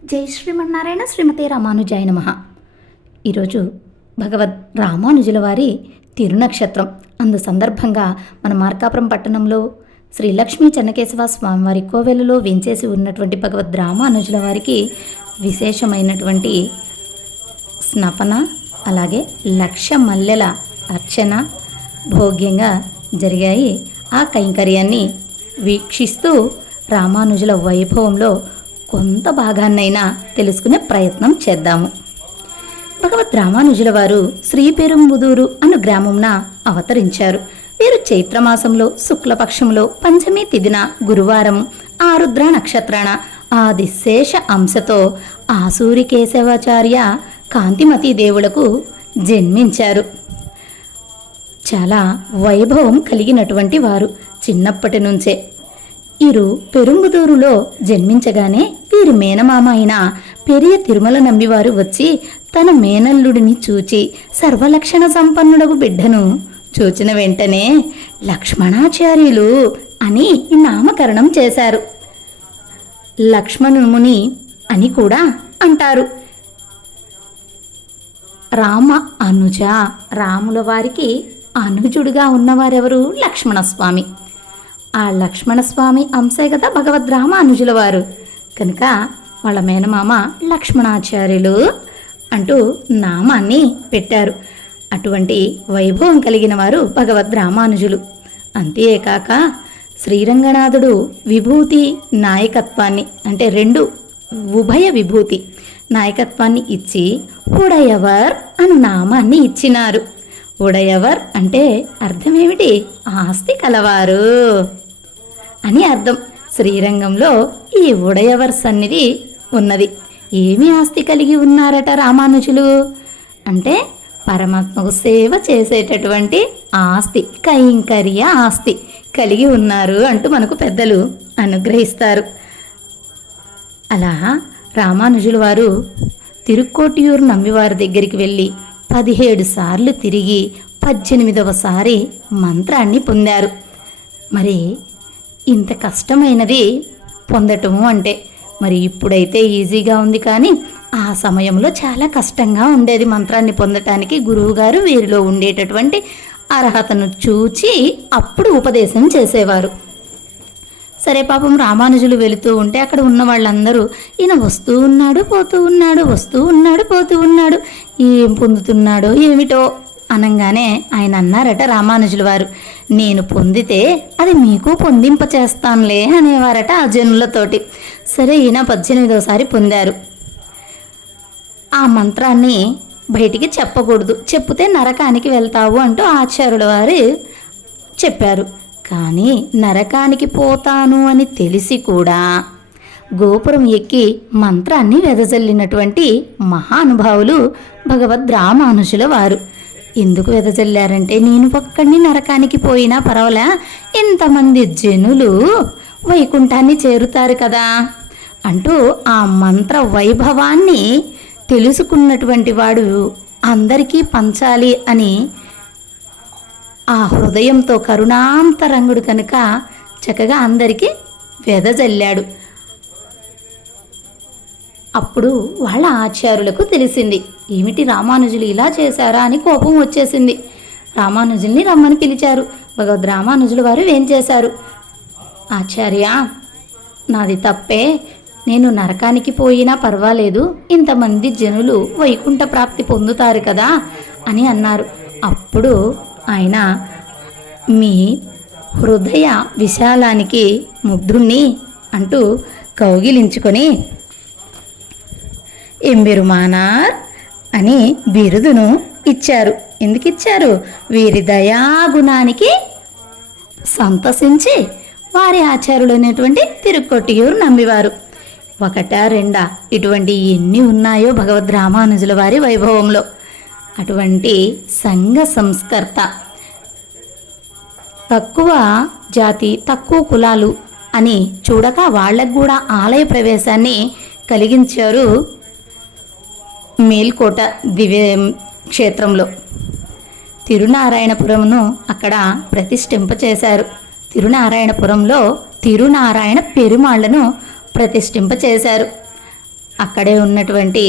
జై శ్రీమన్నారాయణ. శ్రీమతే రామానుజాయ నమః. ఈరోజు భగవద్ రామానుజుల వారి తిరునక్షత్రం. అందు సందర్భంగా మన మార్కాపురం పట్టణంలో శ్రీ లక్ష్మీ చెన్నకేశవ స్వామివారి కోవెలలో వెంచేసి ఉన్నటువంటి భగవద్ రామానుజుల వారికి విశేషమైనటువంటి స్నపన, అలాగే లక్ష మల్లెల అర్చన భోగ్యంగా జరిగాయి. ఆ కైంకర్యాన్ని వీక్షిస్తూ రామానుజుల వైభవంలో కొంత భాగాన్నైనా తెలుసుకునే ప్రయత్నం చేద్దాము. భగవద్ రామానుజుల వారు శ్రీపెరుంబుదూరు అను గ్రామంన అవతరించారు. వీరు చైత్రమాసంలో శుక్లపక్షంలో పంచమి తిథిన గురువారం ఆరుద్ర నక్షత్రాన ఆదిశేష అంశతో ఆసూరి కేశవాచార్య కాంతిమతి దేవులకు జన్మించారు. చాలా వైభవం కలిగినటువంటి వారు. చిన్నప్పటి నుంచే వీరు పెరుంబుదూరులో జన్మించగానే వీరి మేనమామ అయిన పెరియ తిరుమల నంబివారు వచ్చి తన మేనల్లుడిని చూచి సర్వలక్షణ సంపన్నుడగు బిడ్డను చూచిన వెంటనే లక్ష్మణాచార్యులు అని నామకరణం చేశారు. లక్ష్మణుముని అని కూడా అంటారు. రామ అనుజ, రాముల వారికి అనుజుడుగా ఉన్నవారెవరు? లక్ష్మణస్వామి. ఆ లక్ష్మణస్వామి అంశే కదా భగవద్ రామానుజుల వారు. కనుక వాళ్ళ మేనమామ లక్ష్మణాచార్యులు అంటూ నామాన్ని పెట్టారు. అటువంటి వైభవం కలిగిన వారు భగవద్ రామానుజులు. అంతేకాక శ్రీరంగనాథుడు విభూతి నాయకత్వాన్ని, అంటే రెండు ఉభయ విభూతి నాయకత్వాన్ని ఇచ్చి ఉడయవర్ అను నామాన్ని ఇచ్చినారు. ఉడయవర్ అంటే అర్థం ఏమిటి? ఆస్తి కలవారు అని అర్థం. శ్రీరంగంలో ఈ ఉడయవర్ సన్నిధి ఉన్నది. ఏమి ఆస్తి కలిగి ఉన్నారట రామానుజులు అంటే పరమాత్మకు సేవ చేసేటటువంటి ఆస్తి, కైంకర్య ఆస్తి కలిగి ఉన్నారు అంటూ మనకు పెద్దలు అనుగ్రహిస్తారు. అలా రామానుజుల వారు తిరుక్కోటియూరు నంబివారి దగ్గరికి వెళ్ళి 17 సార్లు తిరిగి 18వ సారి మంత్రాన్ని పొందారు. మరి ఇంత కష్టమైనది పొందటము అంటే, మరి ఇప్పుడైతే ఈజీగా ఉంది, కానీ ఆ సమయంలో చాలా కష్టంగా ఉండేది మంత్రాన్ని పొందటానికి. గురువుగారు వీరిలో ఉండేటటువంటి అర్హతను చూచి అప్పుడు ఉపదేశం చేసేవారు. సరే, పాపం రామానుజులు వెళుతూ ఉంటే అక్కడ ఉన్న వాళ్ళందరూ ఈయన వస్తూ ఉన్నాడు పోతూ ఉన్నాడు, వస్తూ ఉన్నాడు పోతూ ఉన్నాడు, ఏం పొందుతున్నాడో ఏమిటో అనగానే ఆయన అన్నారట రామానుజుల వారు, నేను పొందితే అది మీకు పొందింప చేస్తానులే అనేవారట ఆ జనులతోటి. సరే, ఈయన 18వసారి పొందారు. ఆ మంత్రాన్ని బయటికి చెప్పకూడదు, చెప్తే నరకానికి వెళ్తావు అంటూ ఆచార్యుల వారు చెప్పారు. కానీ నరకానికి పోతాను అని తెలిసి కూడా గోపురం ఎక్కి మంత్రాన్ని వెదజల్లినటువంటి మహానుభావులు భగవద్ రామానుజుల వారు. ఎందుకు వెదజల్లారంటే, నేను ఒక్కడిని నరకానికి పోయినా పర్వాలే, ఇంతమంది జనులు వైకుంఠాన్ని చేరుతారు కదా అంటూ ఆ మంత్ర వైభవాన్ని తెలుసుకున్నటువంటి వాడు అందరికీ పంచాలి అని ఆ హృదయంతో కరుణాంతరంగుడు కనుక చక్కగా అందరికీ వెదజల్లాడు. అప్పుడు వాళ్ళ ఆచార్యులకు తెలిసింది, ఏమిటి రామానుజులు ఇలా చేశారా అని కోపం వచ్చేసింది. రామానుజుల్ని రమ్మని పిలిచారు. భగవద్ రామానుజుల వారు ఏం చేశారు? ఆచార్య, నాది తప్పే, నేను నరకానికి పోయినా పర్వాలేదు, ఇంతమంది జనులు వైకుంఠ ప్రాప్తి పొందుతారు కదా అని అన్నారు. అప్పుడు ఆయన, మీ హృదయ విశాలానికి ముగ్ధుణ్ణి అంటూ కౌగిలించుకొని ఎంబెరుమానార్ అని బిరుదును ఇచ్చారు. ఎందుకు ఇచ్చారు? వీరి దయాగుణానికి సంతసించి వారి ఆచార్యులైనటువంటి తిరుక్కొట్టియూరు నంబివారు. ఒకటా రెండా, ఇటువంటి ఎన్ని ఉన్నాయో భగవద్ రామానుజుల వారి వైభవంలో. అటువంటి సంఘ సంస్కర్త, తక్కువ జాతి తక్కువ కులాలు అని చూడక వాళ్ళకు కూడా ఆలయ ప్రవేశాన్ని కలిగించారు మేల్కోట దివ్య క్షేత్రంలో. తిరునారాయణపురమును అక్కడ ప్రతిష్ఠింపచేశారు. తిరునారాయణపురంలో తిరునారాయణ పెరుమాళ్లను ప్రతిష్ఠింపచేశారు. అక్కడే ఉన్నటువంటి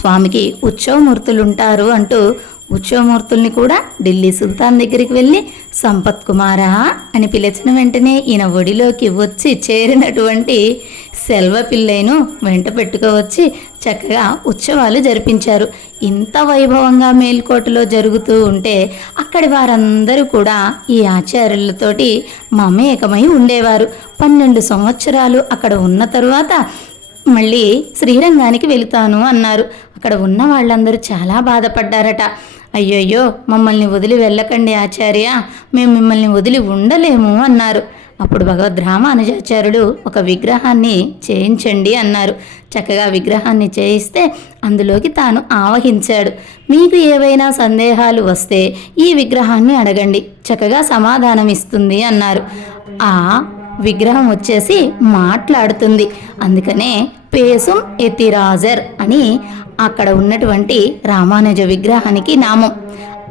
స్వామికి ఉత్సవమూర్తులు ఉంటారు అంటూ ఉత్సవమూర్తుల్ని కూడా ఢిల్లీ సుల్తాన్ దగ్గరికి వెళ్ళి సంపత్ కుమారా అని పిలిచిన వెంటనే ఈయన ఒడిలోకి వచ్చి చేరినటువంటి సెల్వ పిల్లైను వెంట పెట్టుకోవచ్చి చక్కగా ఉత్సవాలు జరిపించారు. ఇంత వైభవంగా మేల్కోటలో జరుగుతూ ఉంటే అక్కడి వారందరూ కూడా ఈ ఆచార్యులతోటి మమేకమై ఉండేవారు. 12 సంవత్సరాలు అక్కడ ఉన్న తరువాత మళ్ళీ శ్రీరంగానికి వెళుతాను అన్నారు. అక్కడ ఉన్న వాళ్ళందరూ చాలా బాధపడ్డారట. అయ్యయ్యో, మమ్మల్ని వదిలి వెళ్ళకండి ఆచార్య, మేము మిమ్మల్ని వదిలి ఉండలేము అన్నారు. అప్పుడు భగవద్ రామానుజాచార్యుడు ఒక విగ్రహాన్ని చేయించండి అన్నారు. చక్కగా విగ్రహాన్ని చేయిస్తే అందులోకి తాను ఆవహించాడు. మీకు ఏవైనా సందేహాలు వస్తే ఈ విగ్రహాన్ని అడగండి, చక్కగా సమాధానం ఇస్తుంది అన్నారు. ఆ విగ్రహం వచ్చేసి మాట్లాడుతుంది. అందుకనే పేసుం ఎతిరాజర్ అని అక్కడ ఉన్నటువంటి రామానుజ విగ్రహానికి నామం.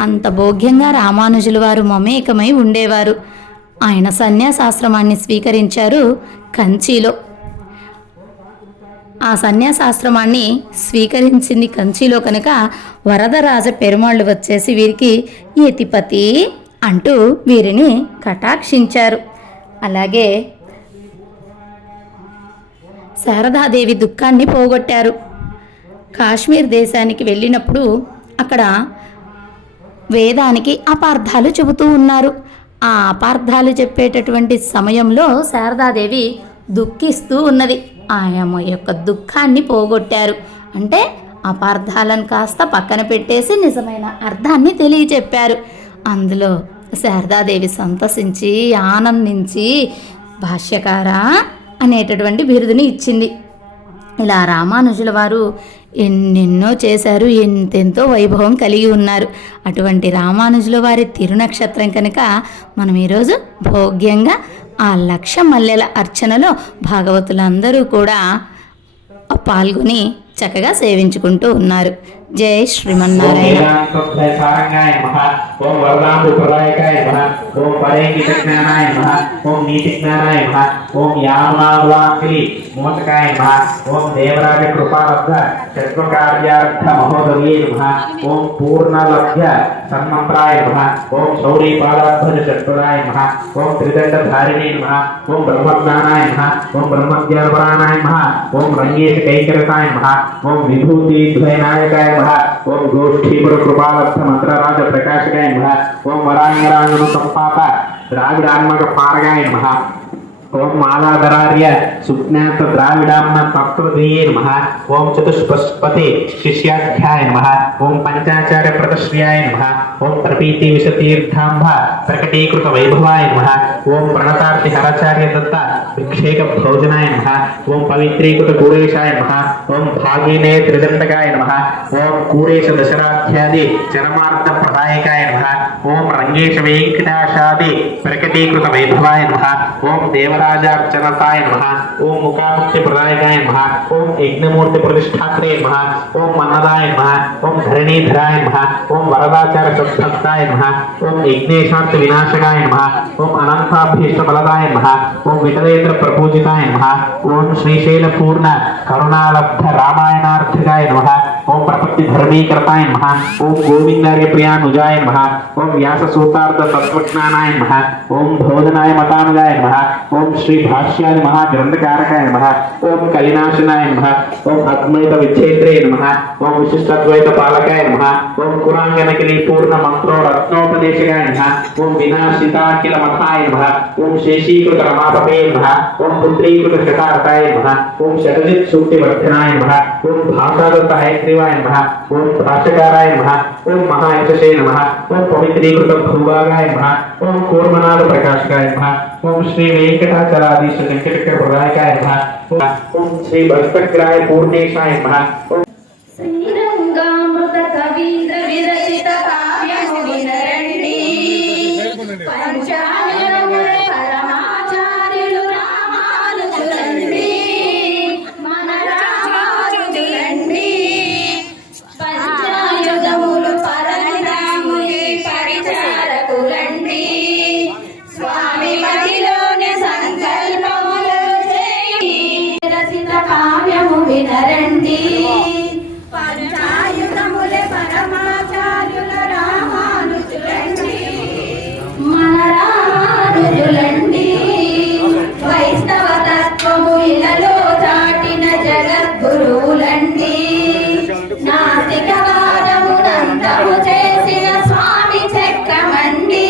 అంత భోగ్యంగా రామానుజుల వారు మమేకమై ఉండేవారు. ఆయన సన్యాసాశ్రమాన్ని స్వీకరించారు కంచిలో. ఆ సన్యాసాశ్రమాన్ని స్వీకరించింది కంచిలో కనుక వరదరాజ పెరుమాళ్ళు వచ్చేసి వీరికి యతిపతి అంటూ వీరిని కటాక్షించారు. అలాగే శారదాదేవి దుఃఖాన్ని పోగొట్టారు. కాశ్మీర్ దేశానికి వెళ్ళినప్పుడు అక్కడ వేదానికి అపార్థాలు చెబుతూ ఉన్నారు. ఆ అపార్థాలు చెప్పేటటువంటి సమయంలో శారదాదేవి దుఃఖిస్తూ ఉన్నది. ఆయమ్మ యొక్క దుఃఖాన్ని పోగొట్టారు. అంటే అపార్థాలను కాస్త పక్కన పెట్టేసి నిజమైన అర్థాన్ని తెలియచెప్పారు. అందులో శారదాదేవి సంతసించి ఆనందించి భాష్యకార అనేటటువంటి బిరుదుని ఇచ్చింది. ఇలా రామానుజుల వారు ఎన్నెన్నో చేశారు, ఎంతెంతో వైభవం కలిగి ఉన్నారు. అటువంటి రామానుజుల వారి తిరునక్షత్రం కనుక మనం ఈరోజు భోగ్యంగా ఆ 1,00,000 మల్లెల అర్చనలో భాగవతులందరూ కూడా పాల్గొని చక్కగా సేవించుకుంటూ ఉన్నారు. జై శ్రీమన్నారాయణ. ఓం వరదాంబుప్రదాయకాయ నమః. ఓం పరేంగితజ్ఞానాయ నమః. ఓం నీతిజ్ఞానాయ నమః. ఓం యామునాములాంకిలి మోచకాయ నమః. ఓం దేవరాజ కృపాలబ్ధ చత్వకార్యార్థ మహోదర్యే నమః. ఓం పూర్ణలభ్య సన్మంత్రాయ నమః. ఓం శౌరీపాదాధ్వజ చత్వరాయ నమః. ఓం త్రిదండధారిణే నమః. ఓం బ్రహ్మజ్ఞానాయ నమః. ఓం బ్రహ్మజ్ఞానపరాయణాయ నమః. ఓం రంగేశ కైకరతాయ నమః. ఓం విభూతిద్వయనాయకాయ నమః. ఓం గోష్ఠీపుర కృపాలబ్ధ మంత్రరాజ ప్రకాశకాయ నమః. ఓం వరాంగరాంగను సంపాత ద్రావిడాత్మక పారగాయ నమః. ఓం మాలాధరార్య సుజ్ఞాత ద్రావిడామ్న తత్వదీయే నమః. ఓం చతుష్పతి శిష్యాఖ్యాయ నమః. ఓం పంచాచార్య ప్రతశ్రియాయ నమః. ఓం ప్రపీతి విశతీర్థాంబ ప్రకటీకృత వైభవాయ నమః. ఓం ప్రణతార్తి హరాచార్య దత్త విక్షేక భోజనాయ నమః. ఓం పవిత్రీకృత కూరేశాయ నమః. ఓం భాగినే త్రిదండకాయ నమః. ఓం కూరేశ దశరాధ్యాది చరమార్థ ప్రదాయకాయ నమః. ఓం రంగేశ వెంకటాశాది ప్రకటీకృత వైభవాయ నమః. ఓం దేవరాజార్చనతాయ నమః. ఓం ముఖాముక్తి ప్రదాయకాయ నమః. ఓం యజ్ఞమూర్తి ప్రతిష్ఠాత్రే నమః. ఓం మన్నదాయ నమః. ఓం ధరణీధరాయ నమః. ఓం వరదాచార సత్సత్తాయ నమః. ఓం యజ్ఞేశాంతి వినాశకాయ నమః. ఓం అనంతాభీష్ట బలదాయ నమః. ఓం విఠలేంద్ర ప్రపూజితాయ నమః. ఓం శ్రీశైల పూర్ణ కరుణాలబ్ధ రామాయణార్థకాయ నమః. ఓం ప్రపత్తి ధర్మీకృతాయ నమః. ఓం గోవిందార్య ప్రియానుజాయ నమః. ఓం వ్యాస సూతార్థ తత్వజ్ఞానాయ నమః. ఓం భోజనాయ మతానుగాయ నమః. ఓం శ్రీ భాష్యాది మహాగ్రంథకారకాయ నమః. ఓం కలినాశనాయ నమః. ఓం అద్వైత విచ్ఛేత్రే నమః. ఓం విశిష్టద్వైత పాలకాయ నమః. ఓం కురాంగనకిలి పూర్ణ మంత్రో రత్నోపదేశకాయ నమః. ఓం వినాశితాఖిల మతాయ నమః. ఓం శేషీకృత రమాపతే నమః. ఓం పుత్రీకృత శతారకాయ నమః. ఓం శతజిత్ సూక్తి వర్ధనాయ నమః. ఓం భాషాదత్త హయగ్రీవాయ నమః. ఓం భాష్యకారాయ నమః. ఓం మహాయశసే నమః. ఓం పవిత్రీకృత భూభాగాయ నమః. ఓం కూర్మనాథ ప్రకాశకాయ నమః. ఓం శ్రీ వెంకటాచలాధీశ వెంకటక ప్రదాయకాయ నమః. ఓం శ్రీ భక్తగ్రాయ పూర్ణేశాయ నమః. శ్రీరంగామృత కవీంద్ర విరచిత కావ్యము వినరండి. పంచాయముల పరమాచార్యులు రామానుజులండి. మన రామానుజులండి. పంచాయుధములు పరశురాముని పరిచారకులండి. స్వామి మదిలోని సంకల్పములు చేయి. విరచిత కావ్యము వినరండి పంచాయుధముల పరమాచార్యుల రామానుజులండి మన రామానుజులండి వైష్ణవ తత్వము ఇలలో చాటిన జగద్గురువులండి నాస్తికవాదమునంతము చేసిన స్వామి చక్రమండి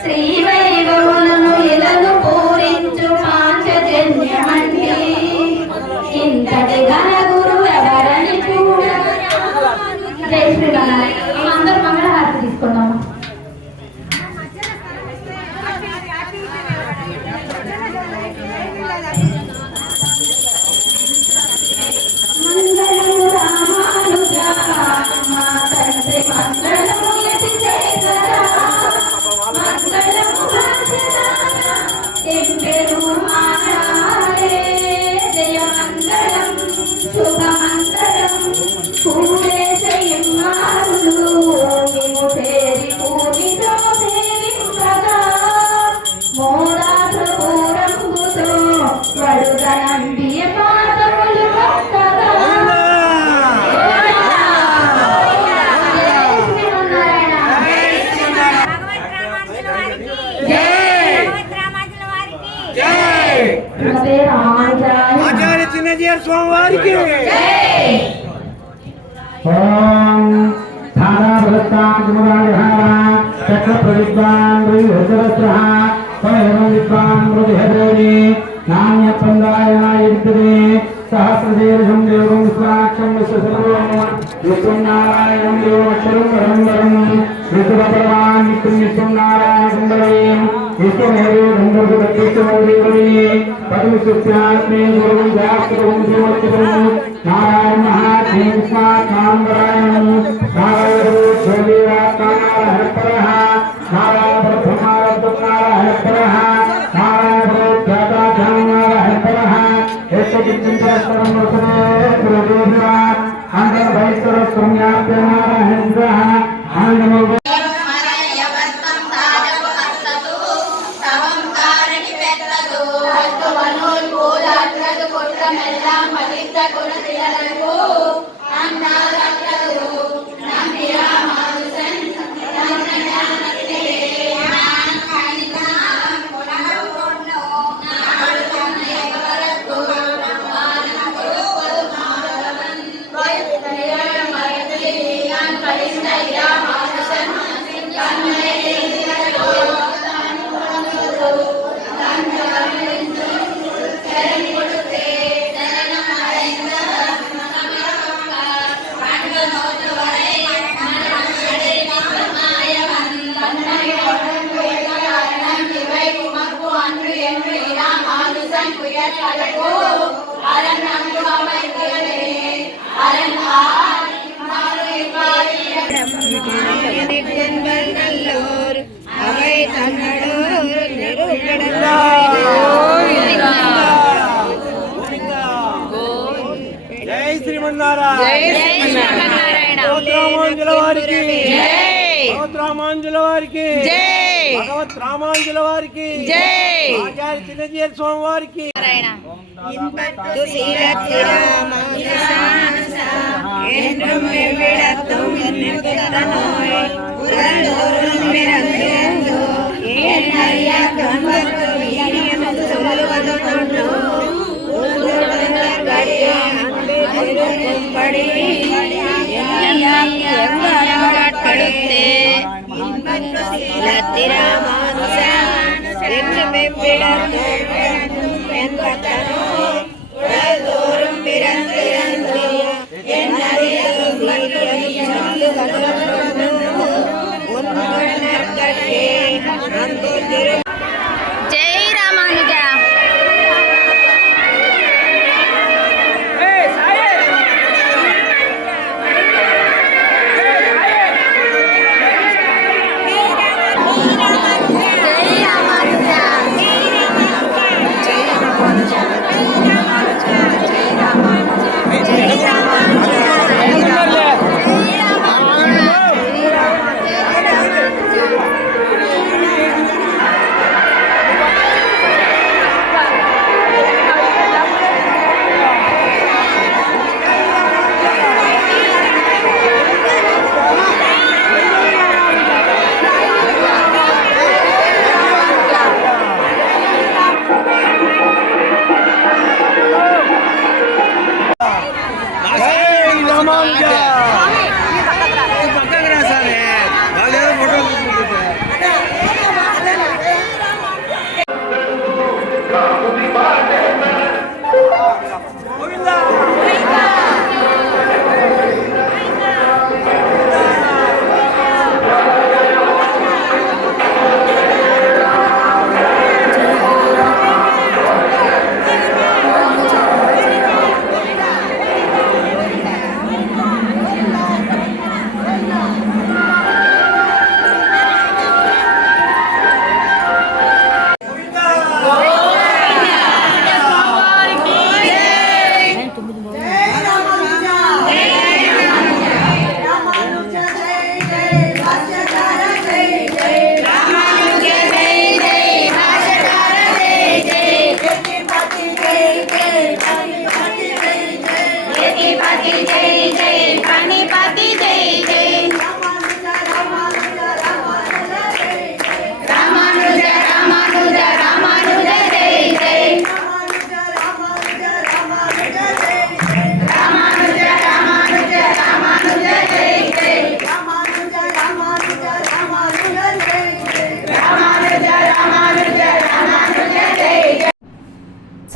శ్రీ వైభవులను ఇలను పూరించు పాంచజన్యమండి ఇంతటి ఘన గురు ఎవరని చూడ జై శ్రీరామ్ అందరూ మంగళహారతి తీసుకున్నాము మంగళము రామానుజ మా తండ్రి మంగళము యతిశేఖర మంగళము భాషణ ఎంపెరు మానారే జయ మంగళం శుభమంగళం పూజేశయమ్మారులు విముఖేరి పూజితో సేవింపగా మోదాసపూరంబుతో వడుదనంబియ పాదములు మొక్కగా ఆచార్య చిన్నజీయర్ స్వామి వారికి ఓం ధారాభృతాంగురాజహార చక్రప్రవిద్వాన్ హృదయస్రః స్వయం విద్వాన్ హృదయదేవి నాణ్యపందాయనాయుద్ధే సహస్రశీర్షం దేవం విశ్వాక్షం విశ్వసర్వం విష్ణుం నారాయణం దేవక్షరం వరం విష్ణుపరమాన్ విష్ణుం నారాయణ సుందరీం విష్ణుమేవే గంధర్వదత్తేశ్వరీవరీ పదవిశుద్ధ్యాత్మే గురుం శాస్త్రం శివోచ్చరం నారాయణ మహాదేవ స్వాత్మాంబరాయణం నారాయణ దేవాత్మానారాయణపరః నారాయణ బ్రహ్మానందం నారాయణపరః నారాయణ ఖ్యాతాచార్యనారాయణపరః ఏకచింతనస్వరం వసనే ప్రజోభివా అంతర్భైస్తర సంజ్ఞాప్య నారాయణేంద్రః ఆనందమో జై శ్రీమన్నారాయణ రామాంజుల వారికి భగవత్ రామాంజుల వారికి భగవత్ రామాంజుల వారికి ఆచార్య చిన్నజీయర్ స్వామి వారికి జై రామానుజ జై రామానుజ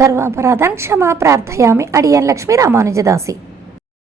సర్వాపరాధాన్ క్షమా ప్రార్థయామి అడియన్ లక్ష్మీ రామానుజదాసి.